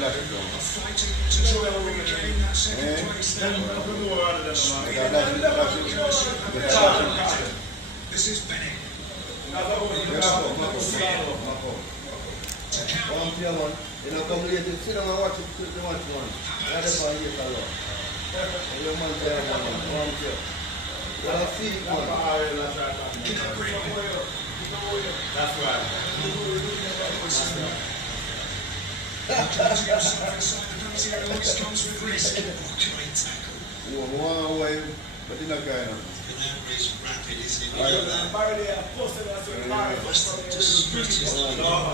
lock it down. This is Benny. One player one. You know, come later, sit down and watch it, sit down and watch one. That's why you get a lot. Your man there, one player. You have to see it, man. That's right. Comes with risk. What can I tackle? One way, but you're not going on. Canaver is rapid, isn't it? Right. You know that. The street is like deny.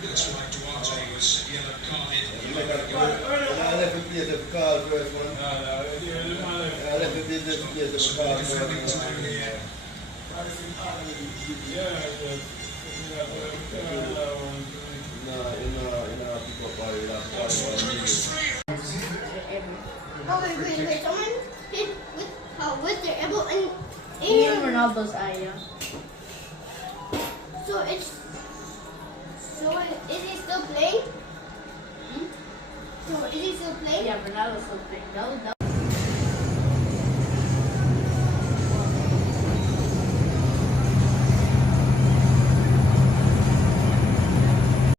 That's right, Duarte was yellow carded. I left it play the call first, man. I left it play the call first. Pick up all that. Oh, wait, someone hit with their elbow in In Ronaldo's eye, yeah. So is he still playing? So is he still playing? Yeah, Ronaldo's still playing. That was